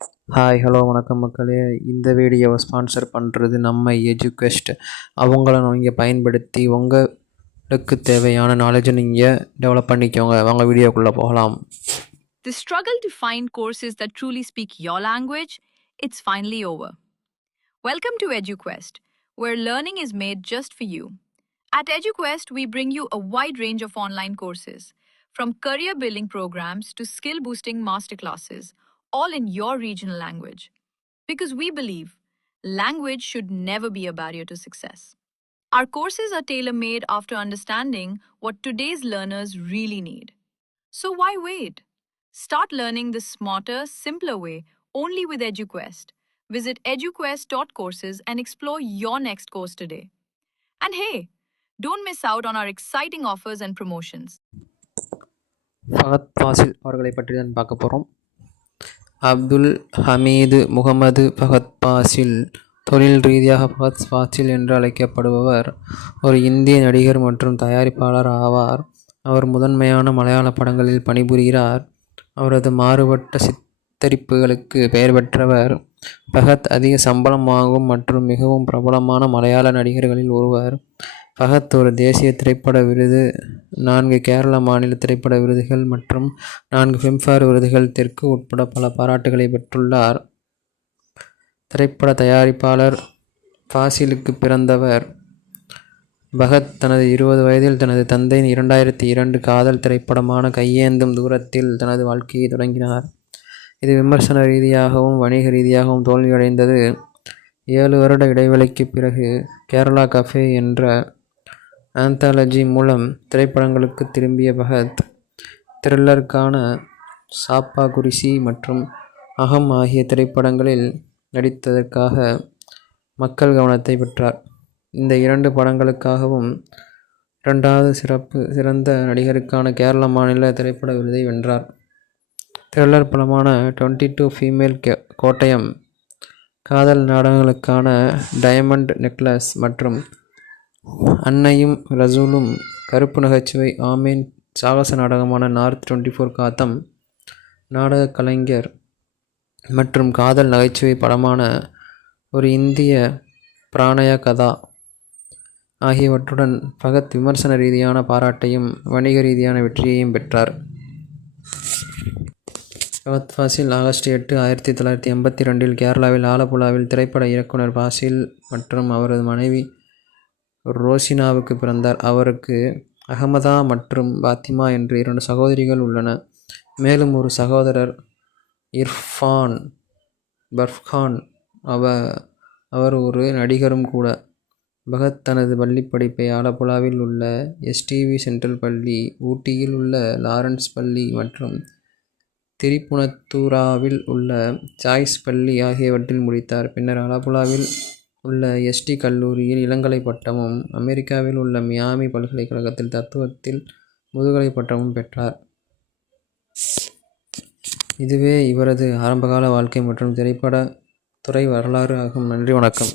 Hi hello வணக்கம் மக்களே. இந்த வீடியோவை ஸ்பான்சர் பண்ணுறது நம்ம எஜுகெஸ்ட். அவங்கள நீங்கள் பயன்படுத்தி உங்களுக்கு தேவையான நாலேஜை நீங்கள் டெவலப் பண்ணிக்கோங்க. வாங்க வீடியோக்குள்ளே போகலாம். The struggle to find courses that truly speak your language, it's finally over. Welcome to EduQuest, where learning is made just for you. At EduQuest, we bring you a wide range of online courses, from career building programs to skill boosting masterclasses, all in your regional language. Because we believe language should never be a barrier to success. Our courses are tailor made after understanding what today's learners really need. So why wait? Start learning the smarter, simpler way only with EduQuest. Visit eduquest.courses and explore your next course today. And hey, don't miss out on our exciting offers and promotions. Fahadh Fazil அவர்களை பற்றி தான் பார்க்க போகிறோம். அப்துல் ஹமீது முகமது ஃபஹத் ஃபாசில் தொழில் ரீதியாக ஃபஹத் ஃபாசில் என்று அழைக்கப்படுபவர் ஒரு இந்திய நடிகர் மற்றும் தயாரிப்பாளர் ஆவார். அவர் முதன்மையான மலையாள படங்களில் பணிபுரிகிறார். அவரது மாறுபட்ட சித்தரிப்புகளுக்கு பெயர் பெற்றவர். ஃபஹத் அதிக சம்பளம் வாங்கும் மற்றும் மிகவும் பிரபலமான மலையாள நடிகர்களில் ஒருவர். ஃபஹத் ஒரு தேசிய திரைப்பட விருது, 4 கேரள மாநில திரைப்பட விருதுகள் மற்றும் 4 ஃபிலிம்ஃபேர் விருதுகள் தெற்கு உட்பட பல பாராட்டுகளை பெற்றுள்ளார். திரைப்பட தயாரிப்பாளர் ஃபாசிலுக்கு பிறந்தவர். ஃபஹத் தனது 20 வயதில் தனது தந்தையின் 2002 காதல் திரைப்படமான கையேந்தும் தூரத்தில் தனது வாழ்க்கையை தொடங்கினார். இது விமர்சன ரீதியாகவும் வணிக ரீதியாகவும் தோல்வியடைந்தது. 7 வருட இடைவெளிக்கு பிறகு கேரளா கஃபே என்ற ஆந்தாலஜி மூலம் திரைப்படங்களுக்கு திரும்பிய ஃபஹத், த்ரில்லருக்கான சாப்பா குரிசி மற்றும் அகம் ஆகிய திரைப்படங்களில் நடித்ததற்காக மக்கள் கவனத்தை பெற்றார். இந்த 2 படங்களுக்காகவும் 2வது சிறந்த நடிகருக்கான கேரள மாநில திரைப்பட விருதை வென்றார். த்ரில்லர் படமான 22 ஃபீமேல் கோட்டயம், காதல் நாடகங்களுக்கான டைமண்ட் நெக்லஸ் மற்றும் அன்னையும் ரசூலும், கருப்பு நகைச்சுவை ஆமீன், சாகச நாடகமான நார்த் 24 காத்தம், நாடக கலைஞர் மற்றும் காதல் நகைச்சுவை படமான ஒரு இந்திய பிராணய கதா ஆகியவற்றுடன் ஃபஹத் விமர்சன ரீதியான பாராட்டையும் வணிக ரீதியான வெற்றியையும் பெற்றார். ஃபஹத் ஃபாசில் ஆகஸ்ட் 8, 1982 கேரளாவில் ஆலப்புழாவில் திரைப்பட இயக்குனர் ஃபாசில் மற்றும் அவரது மனைவி ரோசினாவுக்கு பிறந்தார். அவருக்கு அகமதா மற்றும் பாத்திமா என்று 2 சகோதரிகள் உள்ளனர். மேலும் ஒரு சகோதரர் இர்ஃபான் பர்ஃகான். அவர் ஒரு நடிகரும் கூட. ஃபஹத் தனது பள்ளிப்படிப்பை ஆலப்புழாவில் உள்ள எஸ்டிவி சென்ட்ரல் பள்ளி, ஊட்டியில் உள்ள லாரன்ஸ் பள்ளி மற்றும் திரிபுனத்தூராவில் உள்ள சாய்ஸ் பள்ளி ஆகியவற்றில் முடித்தார். பின்னர் ஆலப்புழாவில் உள்ள எஸ்டி கல்லூரியில் இளங்கலை பட்டமும், அமெரிக்காவில் உள்ள மியாமி பல்கலைக்கழகத்தில் தத்துவத்தில் முதுகலை பட்டமும் பெற்றார். இதுவே இவரது ஆரம்பகால வாழ்க்கை மற்றும் திரைப்பட துறை வரலாறு ஆகும். நன்றி, வணக்கம்.